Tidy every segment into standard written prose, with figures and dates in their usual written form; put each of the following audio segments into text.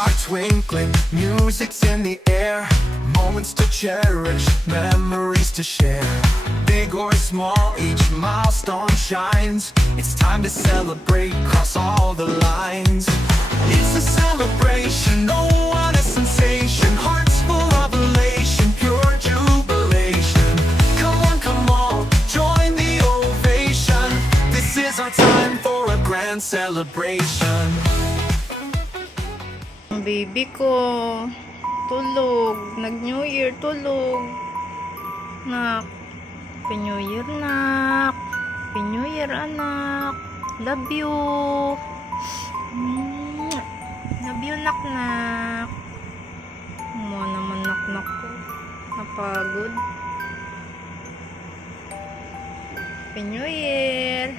start twinkling, music's in the air. Moments to cherish, memories to share. Big or small, each milestone shines. It's time to celebrate, cross all the lines. It's a celebration, no one a sensation. Hearts full of elation, pure jubilation. Come on, join the ovation. This is our time for a grand celebration. Ang baby ko tulog, nag-New Year tulog. Nak, Happy New Year nak. Happy New Year anak. Love you. Love you nak. Mo naman nak ko. Napagod. Happy New Year.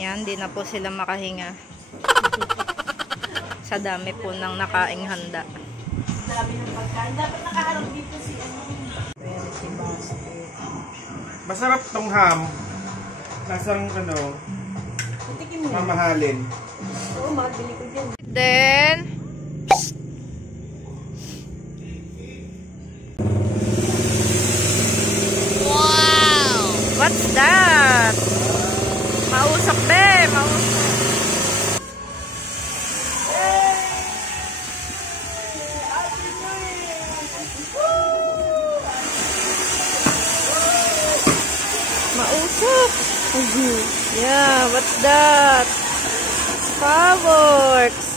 Yan, di na po sila makahinga. Sa dami po ng nakaing handa. Dami ng pagkain. Dapat nakaharap dito si Masarap tong ham. Lasang mamahalin. Oo, mabili ko dyan. Then, wow! What's that? Mausap be, mausap. Mausap. Yeah, what's that? Fireworks.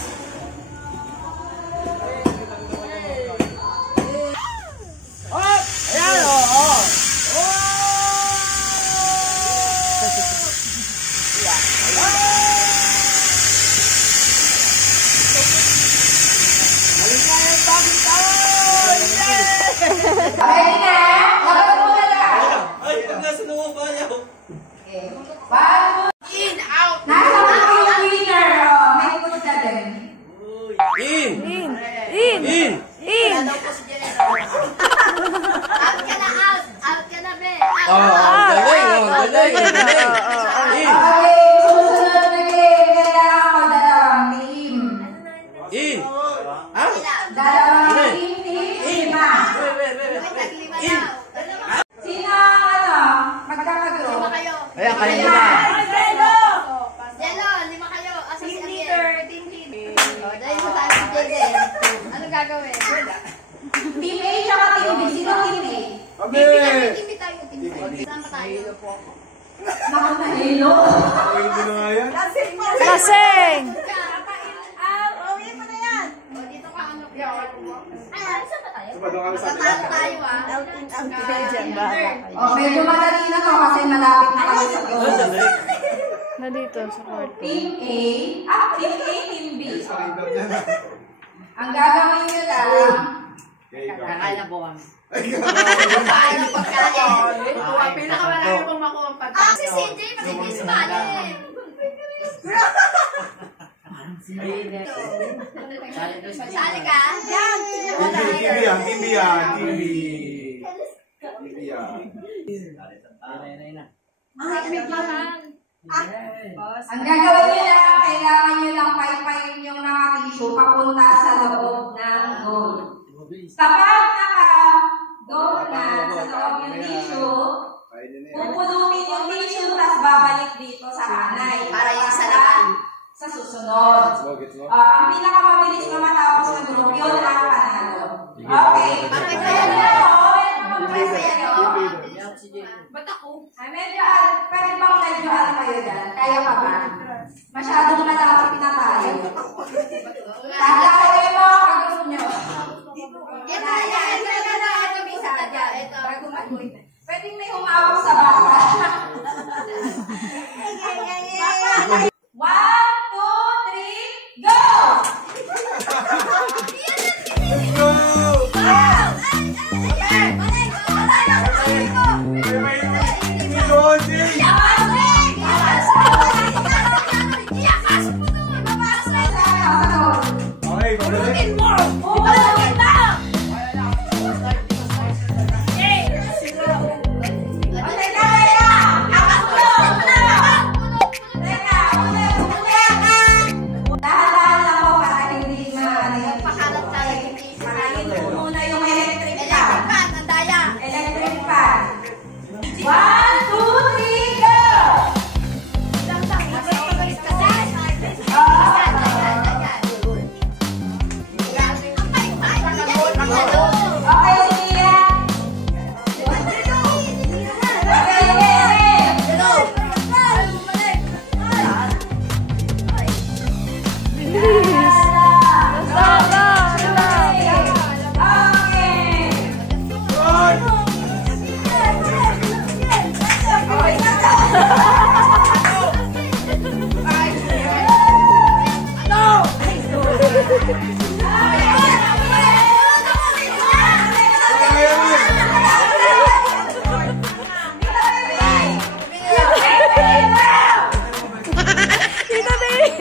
Ano gagawin? Team A tsaka Team B. Sino Team A? Team B tayo. Sama tayo. Nakakahilo. Lasing! Uwi mo na yan. Dito ka ano. Saan ba tayo? Matatalo tayo Medyo madali na to kasi malapit na kayo sa goal. Na dito sa kwarto. Team A. Team A, Team B. Ang gagawin nyo lang. Kakain na po kami. Kakain ng pagkain. Pinakamarami pong makuha ang pagkain. Si CJ, pati hindi sumali. Sali ka? Yan. TV yan. Ang gagawin nyo lang, kailangan nyo lang paypayin yung mga tissue papunta sa loob ng goal. Kapag naka-goal na sa loob yung tissue, pupulutin yung tissue, tapos babalik dito sa kanay. Para yung salaman. Sa susunod. Ang pinakamabilis na matapos na group, yun ang panalo. Okay. Bakit Ayan kaya na, ba't ako? medyo, pwede bang medyo kayo dyan? Kaya pa ba? Masyadong malapit na tayo. Tatay mo, kagos nyo. Pwedeng may humawak sa bata. 1, 2, 3, go! Okay,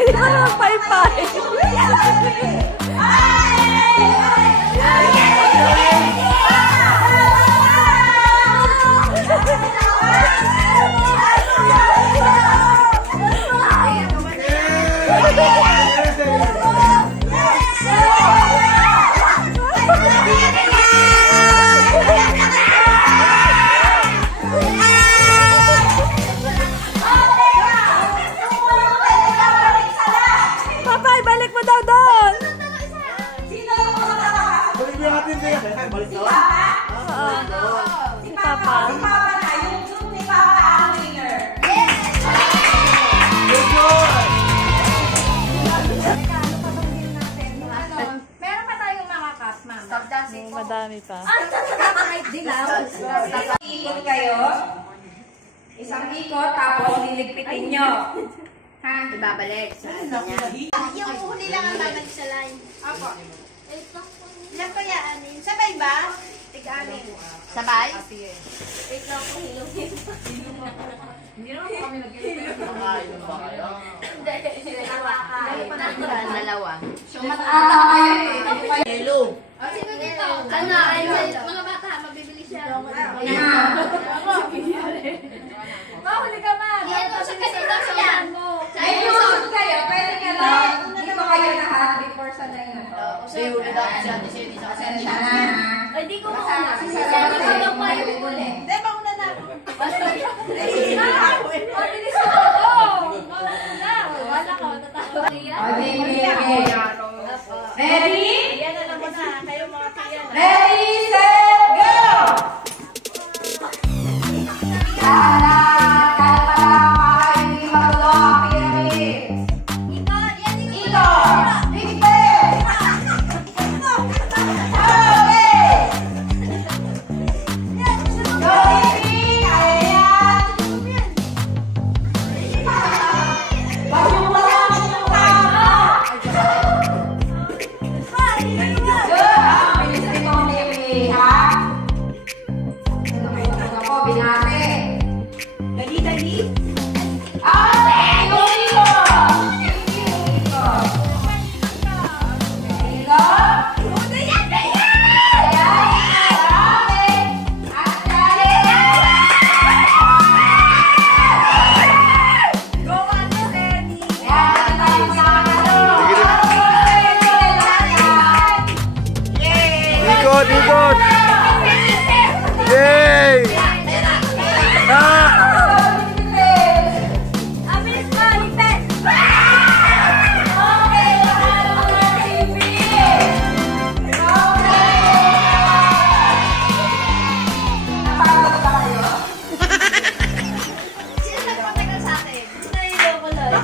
Hindi ko naman pay-pay. Papay, balik mo daw doon. Sino yung makakatawa? Balik mo natin siya. Balik na. Si Papa na, yung ni Papa ang winner. Meron pa tayong mga cup, ma'am. Madami pa. Ikot kayo. Isang ikot, tapos liligpitin nyo. Ha? Ibabalik sa niya. Yung huli lang ang babalik sa line. Apo. Ilan pa yan? Sabay ba? Tig-anin. Sabay? Wait lang po, hilungin. Hindi. Dalawa. Ata kayo eh. Hello. Sino dito? Ano? Mga bata, mabibili siya. Mahuli ka, ma'am. Ito sa kanila siya. May susunod kayo, pwede ka lang. Dito kayo lahat before sa line na to. Pasensya na. Hindi ko Basta, mauna. si Sarah Hindi kayo ko mauna. huli. Hindi, mauna na ako. Mabilis na ako. Wala ko, natatawa. Ready? Yan na lang muna. Kayo mga tiyan. Ready, set, go! Dahan-dahan, kaya pa lang para hindi matulog ang pyramid. Ikot, yan ikot. Ikot! Ligpit! Okay! Go, Amy! Kaya yan! Wag yung wala yung tama! Good! Bilis nito, Amy, ha? Ako, binate. Dali. Okay! Go, Nico! Nico! Nico! Ikot, ikot. Yay! Sino nagpatagal sa atin? Nahilo ko lang.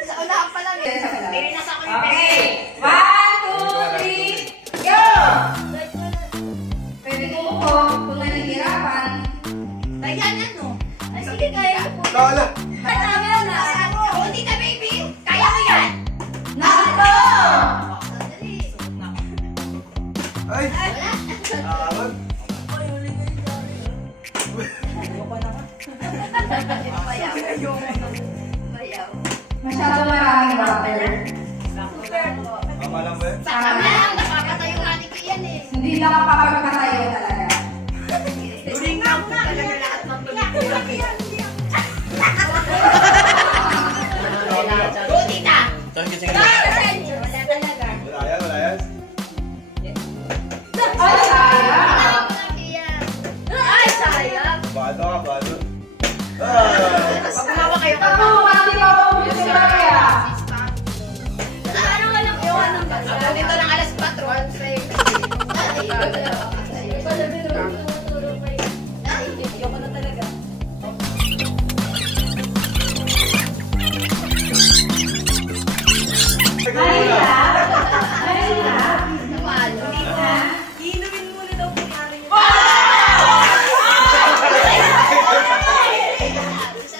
Sa unahan pa lang eh. Pero nasa ako yung Okay. 1, 2, 3, go! Pwede ko po kung nanihirapan. Ayan yan no. Ay sige, kaya ko po. Tala. Tama na. Oh, tita baby. Kaya mo yan. Nako! Sandali. Ay. Wala. Awan. Bayaw. Bayaw. Masyado maraming water. Tama lang ba yan? Tama lang. Nakakatayo nga ni Kian eh. Hindi na kapapagkatayo talaga. Turing na ako talaga lahat ng tuloy. Go, tita. Wala talaga. Wala yan, wala yan. Ay, sayang! Wala ko lang Kian. Ay, sayang. Bado ka, bado. Ah! Pag kumawa kayo. Ako, pati pa po yung kaya. Ano walang iwan ng basa? Dito ng alas 4. Ayoko na talaga. Namalo. Inumin muna daw po namin yung...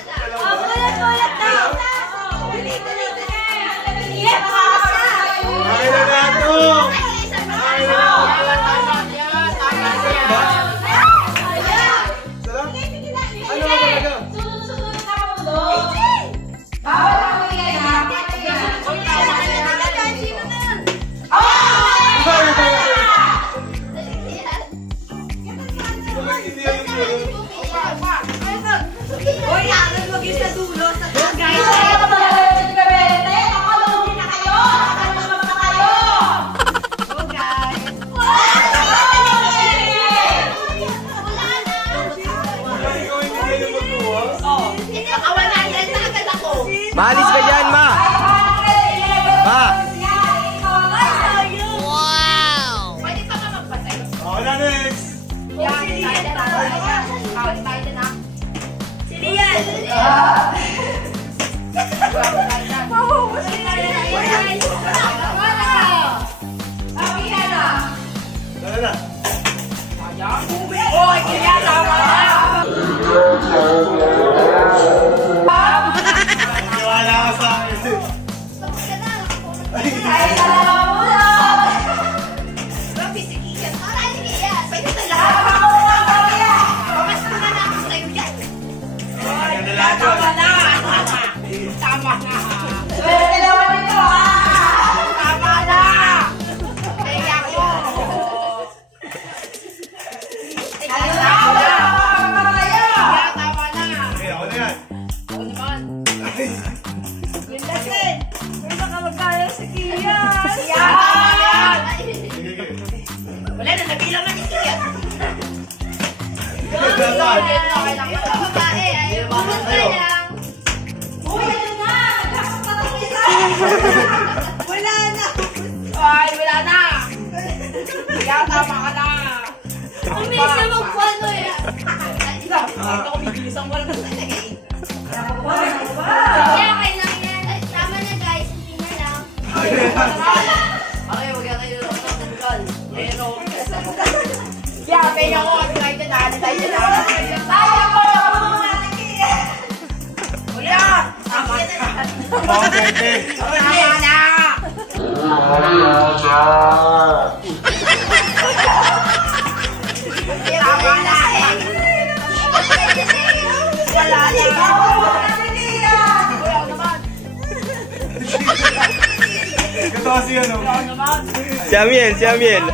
Kulat daw. Ay na nato! Ay, isa pa. Maalis ka dyan, ma! Ma! Pwede pa nga magpatay. Okay na, next! Si Lian! Tara na! Maniwala ka sa akin. Tama na! Kaya ko! Okay, ako na yan. Sige, sige. Wala na, nabilang na ni Kian. Wala na! Ay, wala na! Kaya tama ka na! Umis na magpano eh! Ito ko bibilisang wala na talaga eh. Kaya okay lang yan. Ay, tama na guys, hindi na lang. Okay, huwag yan kayo lang ng tanggal. Pero, kaya kaya ko, tayo na. Tayo ko! Wala! Tama na! Mga pwede. Tama na! Tama na eh! Wala na! Wala naman! Ito kasi ano. Wala naman! Si Amiel, si Amiel.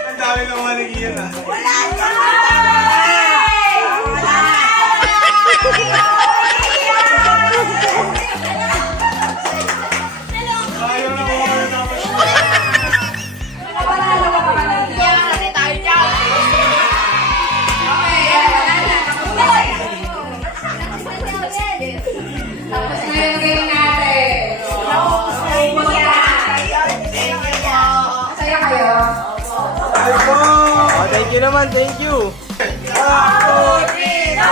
Ang dami ng maligiyan ah. Ayaw na mga tapos. Tapos na yung game natin. Masaya kayo? Oh, thank you naman, thank you. Pino!